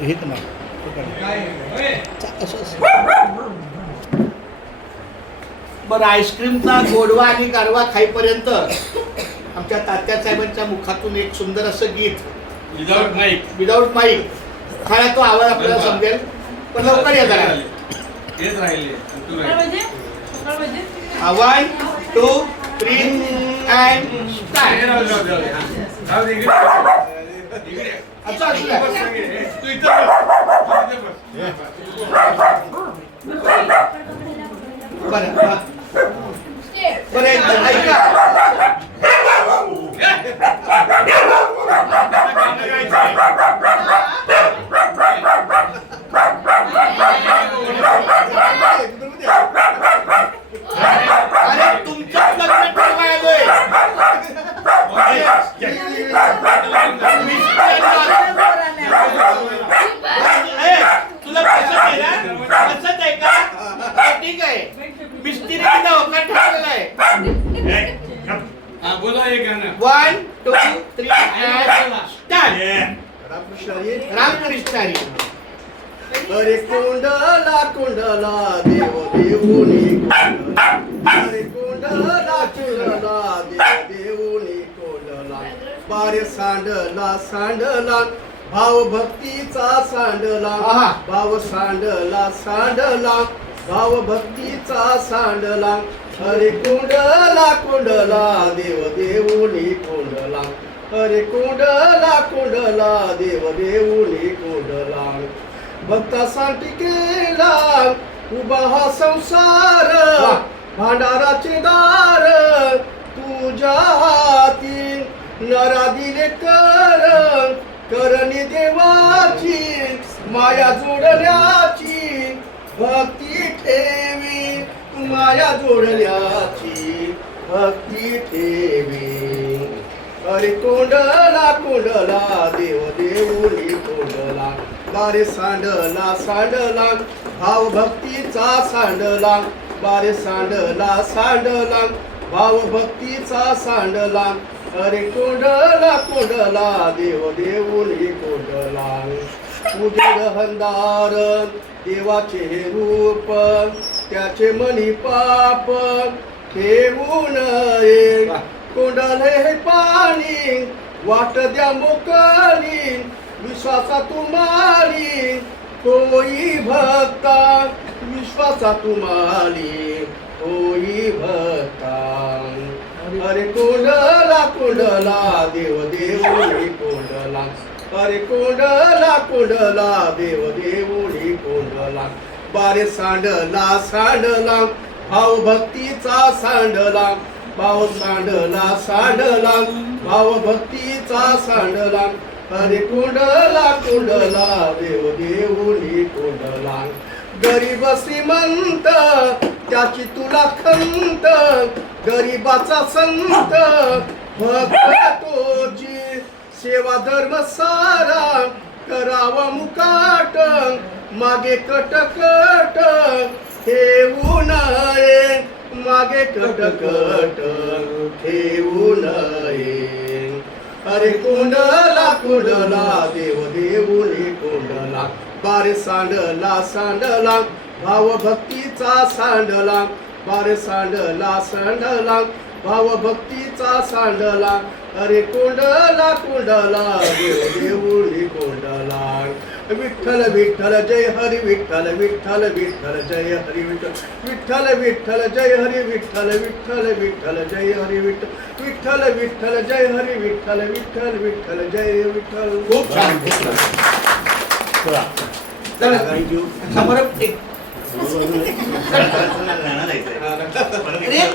हे का नाही. हे का नाही. चा- असं असं. बरं आईस्क्रीमचा गोडवा आणि गारवा खाईपर्यंत आमच्या तात्यासाहेबांच्या मुखातून एक सुंदर असं गीत विदाउट माईक विदाऊट माईक खरा तो आवाज आपल्याला समजेल. पण लवकर या जरा. तेच राहिले. One two three and हे स्टार्ट राहू दे, राहू दे, राहू दे. हा. राहू दे, इकडे बस. इकडे. असं असू द्या. बस सगळे. तू इथं बस. तू इथं बस. बरं हा. बरं एकदा ऐका Ramkrishna अरे कुंडला कुंडला देव देऊनी अरे कुंडला कुंडला देव देऊनी कोंडला बारे सांडला सांडला भाव भक्तीचा सांडला भाव सांडला सांडला भाव भक्तीचा सांडला अरे कुंडला कुंडला देव देऊनी कुंडला अरे कुंडला कुंडला देव देऊनी कुंडला भक्तासाठी केला उभा हा संसार. भांडाराचे दार तुझ्या हाती नरा दिले कर. करणी देवाची माया जोडण्याची भक्ती ठेवी माया जोडल्याची भक्ती ठेवी. अरे कोंडला कोंडला देव देऊनी कोंडला. बारे सांडला सांडला भाव भक्तीचा सांडला. बारे सांडला सांडला भाव भक्तीचा सांडला. अरे कोंडला कोंडला देव देऊनी कोंडला. उजेड हंदार देवाचे हे रूप त्याचे मनी पाप ठेवू नये. तोंडाले हे पाणी वाट द्या मोकळी विश्वासा तुम्हाली होई भक्ता विश्वासा तुम्हाली होई भक्ता. अरे कोंडला कोंडला देव देवळी कोंडला. अरे कोंडला कोंडला देव देवळी कोंडला. बारे सांडला सांडला भावभक्तीचा सांडला. भाव सांडला सांडला भाव भक्तीचा सांडला अरे कोंडला कोंडला देव देऊनी कोंडला गरीब श्रीमंत त्याची तुला खंत. गरीबाचा संत भक्त तोची. सेवा धर्म सारा करावा मुकाट. मागे कटकट हे नये मागे कटकट ठेवू नये अरे कोंडला कोंडला देव देऊनी कोंडला. बारे सांडला सांडला भाव भक्तीचा सांडला. बारे सांडला सांडला भाव भक्तीचा सांडला. अरे कोंडला कोंडला देव देऊनी कोंडला. विठ्ठल विठ्ठल जय हरी विठ्ठल विठ्ठल विठ्ठल जय हरी विठ्ठल. विठ्ठल विठ्ठल जय हरी विठ्ठल विठ्ठल विठ्ठल जय हरी विठ्ठल. विठ्ठल विठ्ठल जय हरी विठ्ठल विठ्ठल विठ्ठल जय विठ्ठल. खूप छान खूप छान. चला. समोर एक